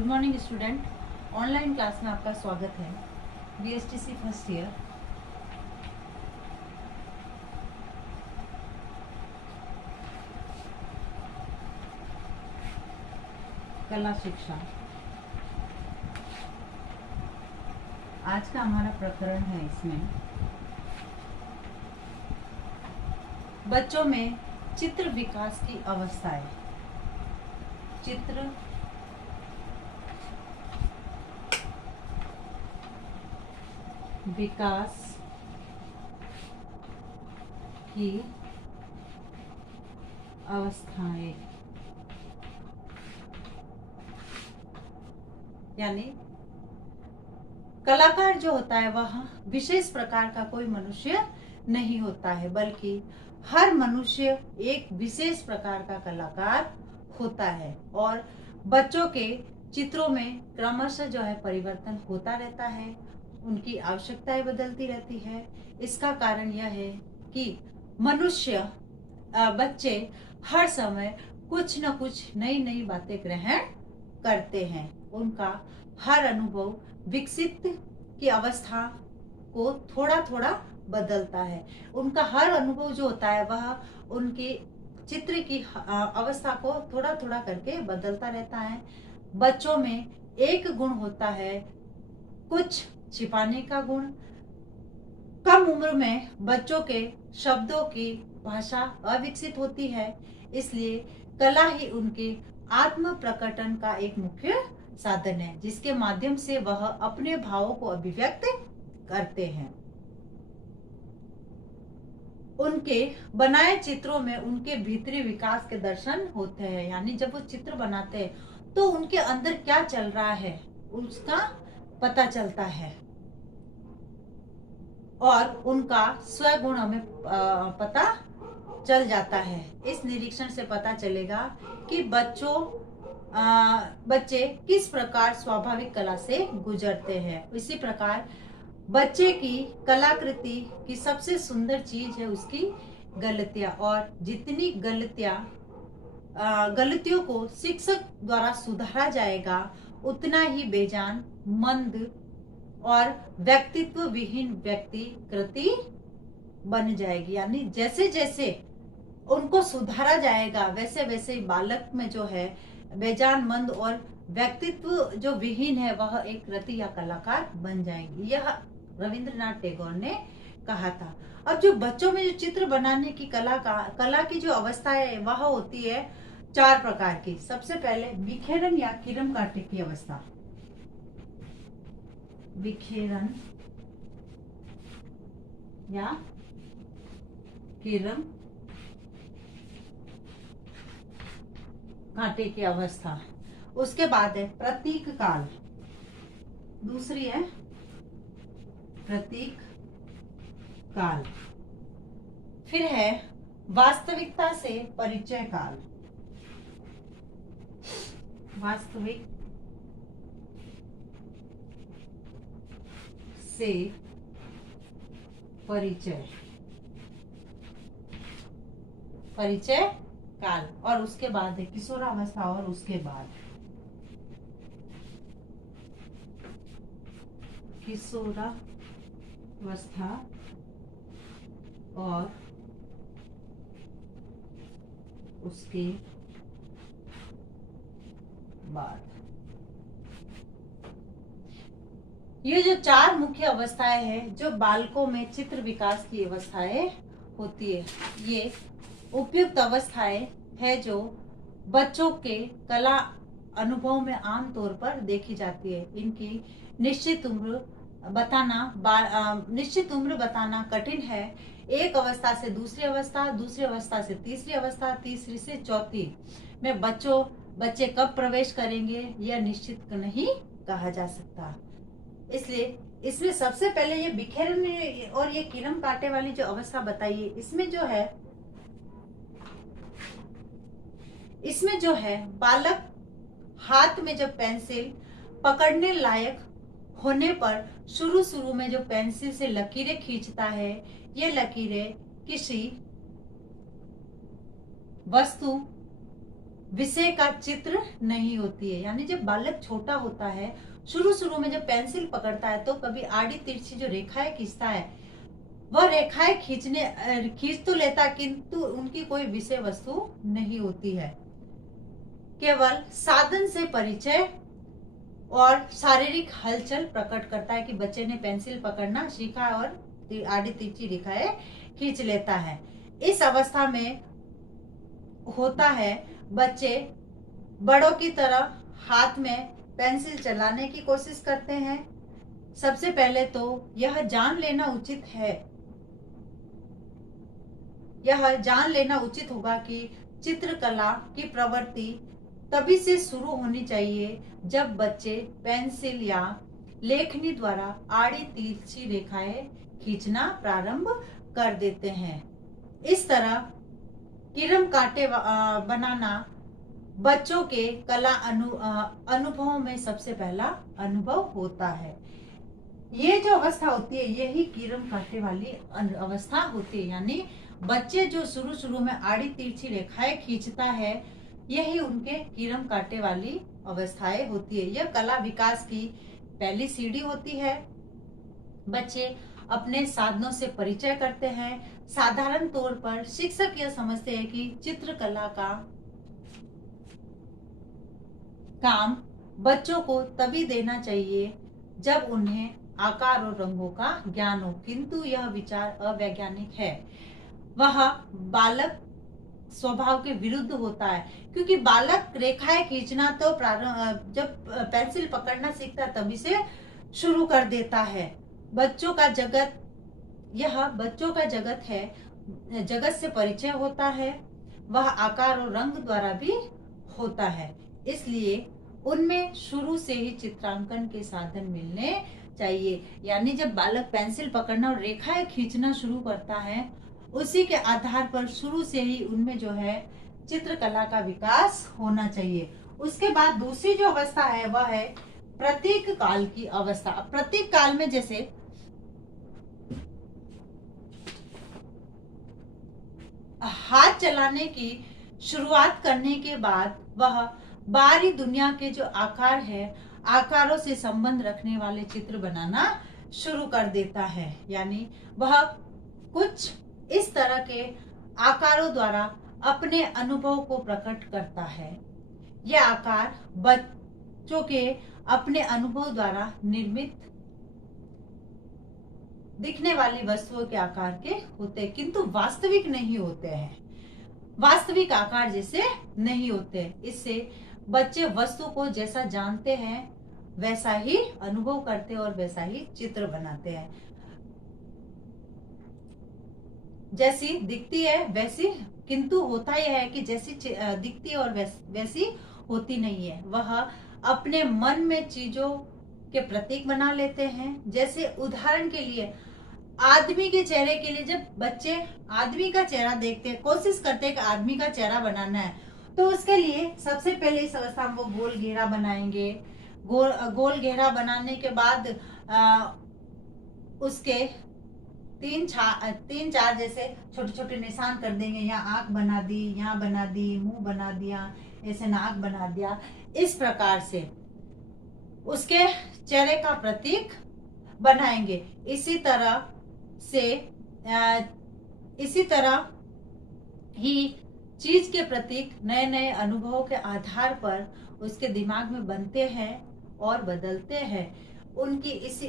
Good morning student. Online class में आपका स्वागत है। बीएसटीसी फर्स्ट ईयर कला शिक्षा। आज का हमारा प्रकरण है, इसमें बच्चों में चित्र विकास की अवस्थाएं। चित्र विकास की अवस्थाएं, यानी कलाकार जो होता है वह विशेष प्रकार का कोई मनुष्य नहीं होता है, बल्कि हर मनुष्य एक विशेष प्रकार का कलाकार होता है। और बच्चों के चित्रों में क्रमशः जो है परिवर्तन होता रहता है, उनकी आवश्यकताएं बदलती रहती है। इसका कारण यह है कि मनुष्य बच्चे हर समय कुछ न कुछ नई नई बातें ग्रहण करते हैं। उनका हर अनुभव विकसित की अवस्था को थोड़ा थोड़ा बदलता है। उनका हर अनुभव जो होता है वह उनकी चित्र की अवस्था को थोड़ा थोड़ा करके बदलता रहता है। बच्चों में एक गुण होता है, कुछ छिपाने का गुण। कम उम्र में बच्चों के शब्दों की भाषा अविकसित होती है, इसलिए कला ही उनके आत्म प्रकटन का एक मुख्य साधन है, जिसके माध्यम से वह अपने भावों को अभिव्यक्त करते हैं। उनके बनाए चित्रों में उनके भीतरी विकास के दर्शन होते हैं, यानी जब वो चित्र बनाते हैं तो उनके अंदर क्या चल रहा है उसका पता चलता है, और उनका स्वगुण हमें पता चल जाता है। इस निरीक्षण से पता चलेगा कि बच्चे किस प्रकार स्वाभाविक कला से गुजरते हैं। इसी प्रकार बच्चे की कलाकृति की सबसे सुंदर चीज है उसकी गलतियां, और जितनी गलतियों को शिक्षक द्वारा सुधारा जाएगा उतना ही बेजान, मंद और व्यक्तित्व विहीन व्यक्तिकृति बन जाएगी। यानी जैसे जैसे उनको सुधारा जाएगा वैसे वैसे बालक में जो है बेजान, मंद और व्यक्तित्व जो विहीन है वह एक कृति या कलाकार बन जाएंगी। यह रविंद्रनाथ टैगोर ने कहा था। अब जो बच्चों में जो चित्र बनाने की कला की जो अवस्था है वह होती है 4 प्रकार की। सबसे पहले विखेरन या किरम काटे की अवस्था। विखेरन या किरम कांटे की अवस्था। उसके बाद है प्रतीक काल, दूसरी है प्रतीक काल। फिर है वास्तविकता से परिचय काल, वास्तविक से परिचय काल। और उसके बाद है किशोरावस्था, और उसके बाद किशोरावस्था और उसके बाद। ये जो 4 मुख्य अवस्थाएं हैं जो बालकों में चित्र विकास की अवस्थाएं होती है, ये उपयुक्त अवस्थाएं है जो बच्चों के कला अनुभव में आमतौर पर देखी जाती है। इनकी निश्चित उम्र बताना कठिन है। एक अवस्था से दूसरी अवस्था, दूसरी अवस्था से तीसरी अवस्था, तीसरी से चौथी में बच्चे कब प्रवेश करेंगे यह निश्चित नहीं कहा जा सकता। इसलिए इसमें सबसे पहले ये बिखेरन और ये किरम काटे वाली जो अवस्था बताइए, इसमें जो है बालक हाथ में जब पेंसिल पकड़ने लायक होने पर शुरू में जो पेंसिल से लकीरें खींचता है, ये लकीरें किसी वस्तु विषय का चित्र नहीं होती है। यानी जब बालक छोटा होता है, शुरू शुरू में जब पेंसिल पकड़ता है तो कभी आड़ी तिरछी जो रेखाएं खींचता है, वह रेखाएं खींच तो लेता, किंतु उनकी कोई विषय वस्तु नहीं होती है। केवल साधन से परिचय और शारीरिक हलचल प्रकट करता है कि बच्चे ने पेंसिल पकड़ना सीखा और आड़ी तिरछी रेखाएं खींच लेता है। इस अवस्था में होता है बच्चे बड़ों की तरह हाथ में पेंसिल चलाने की कोशिश करते हैं। सबसे पहले तो यह जान लेना उचित होगा कि चित्रकला की प्रवृत्ति तभी से शुरू होनी चाहिए जब बच्चे पेंसिल या लेखनी द्वारा आड़ी तिरछी रेखाएं खींचना प्रारंभ कर देते हैं। इस तरह किरम कांटे बनाना बच्चों के कला अनुभवों में सबसे पहला अनुभव होता है। ये जो अवस्था होती है यही किरम कांटे वाली अवस्था होती है। यानी बच्चे जो शुरू शुरू में आड़ी तिरछी रेखाएं खींचता है, यही उनके किरम कांटे वाली अवस्थाएं होती है। यह कला विकास की पहली सीढ़ी होती है। बच्चे अपने साधनों से परिचय करते हैं। साधारण तौर पर शिक्षक यह समझते हैं कि चित्रकला का काम बच्चों को तभी देना चाहिए जब उन्हें आकार और रंगों का ज्ञान हो, किंतु यह विचार अवैज्ञानिक है। वह बालक स्वभाव के विरुद्ध होता है, क्योंकि बालक रेखाएं खींचना तो जब पेंसिल पकड़ना सीखता है तभी से शुरू कर देता है। बच्चों का जगत है, जगत से परिचय होता है, वह आकार और रंग द्वारा भी होता है। इसलिए उनमें शुरू से ही चित्रांकन के साधन मिलने चाहिए। यानी जब बालक पेंसिल पकड़ना और रेखाएं खींचना शुरू करता है, उसी के आधार पर शुरू से ही उनमें जो है चित्रकला का विकास होना चाहिए। उसके बाद दूसरी जो अवस्था है वह है प्रतीक काल की अवस्था। प्रतीक काल में जैसे हाथ चलाने की शुरुआत करने के बाद वह बाहरी दुनिया के जो आकार है, आकारों से संबंध रखने वाले चित्र बनाना शुरू कर देता है। यानी वह कुछ इस तरह के आकारों द्वारा अपने अनुभव को प्रकट करता है। यह आकार बच्चों के अपने अनुभव द्वारा निर्मित दिखने वाली वस्तुओं के आकार के होते हैं, किंतु वास्तविक नहीं होते हैं, वास्तविक आकार जैसे नहीं होते। इससे बच्चे वस्तु को जैसा जानते हैं वैसा ही अनुभव करते हैं और वैसा ही चित्र बनाते हैं। जैसी दिखती है वैसी, किंतु होता यह है कि जैसी दिखती है और वैसी होती नहीं है। वह अपने मन में चीजों के प्रतीक बना लेते हैं। जैसे उदाहरण के लिए आदमी के चेहरे के लिए, जब बच्चे आदमी का चेहरा देखते हैं, कोशिश करते हैं कि आदमी का चेहरा बनाना है, तो उसके लिए सबसे पहले इस अवस्था में वो गोल घेरा बनाएंगे। गोल घेरा बनाने के बाद उसके तीन चार जैसे छोटे छोटे निशान कर देंगे। यहाँ आंख बना दी, यहाँ बना दी, मुंह बना दिया, ऐसे नाक बना दिया। इस प्रकार से उसके चेहरे का प्रतीक बनाएंगे। इसी तरह ही चीज के प्रतीक नए नए अनुभवों के आधार पर उसके दिमाग में बनते हैं और बदलते हैं। उनकी इसी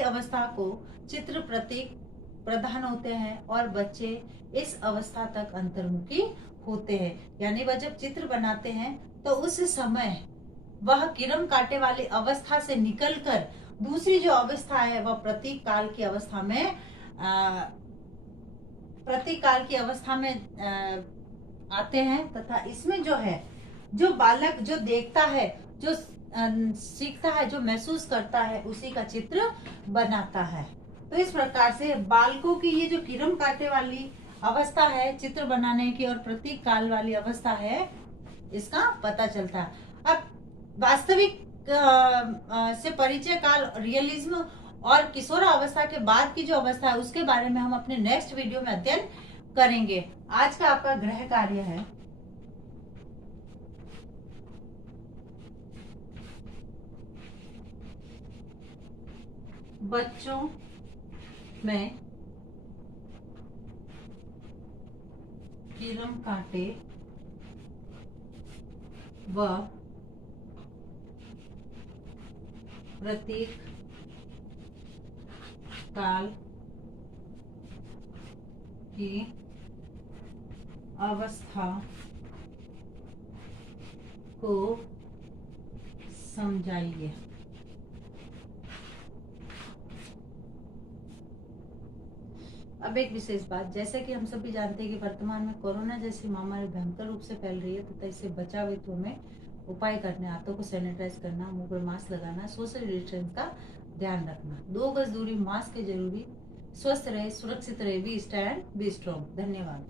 अवस्था को चित्र प्रतीक प्रधान होते हैं और बच्चे इस अवस्था तक अंतर्मुखी होते हैं। यानी वह जब चित्र बनाते हैं तो उस समय वह किरम कांटे वाली अवस्था से निकलकर दूसरी जो अवस्था है वह प्रतीक काल की अवस्था में आते हैं। तथा इसमें जो है, जो बालक जो देखता है, जो सीखता है, जो महसूस करता है, उसी का चित्र बनाता है। तो इस प्रकार से बालकों की ये जो किरम कांटे वाली अवस्था है चित्र बनाने की और प्रतीक काल वाली अवस्था है, इसका पता चलता है। अब वास्तविक से परिचय काल, रियलिज्म और किशोरा अवस्था के बाद की जो अवस्था है उसके बारे में हम अपने नेक्स्ट वीडियो में अध्ययन करेंगे। आज का आपका गृह कार्य है बच्चों में कीड़म कांटे व प्रतीक काल की अवस्था को समझाइए। अब एक विशेष बात, जैसे कि हम सभी जानते हैं कि वर्तमान में कोरोना जैसी महामारी भयंकर रूप से फैल रही है, तथा इससे बचाव हेतु हमें उपाय करने, हाथों को सैनिटाइज करना, मुंह पर मास्क लगाना, सोशल डिस्टेंस का ध्यान रखना, 2 गज दूरी, मास्क है जरूरी। स्वस्थ रहे, सुरक्षित रहे, बी स्टैंड बी स्ट्रॉन्ग। धन्यवाद।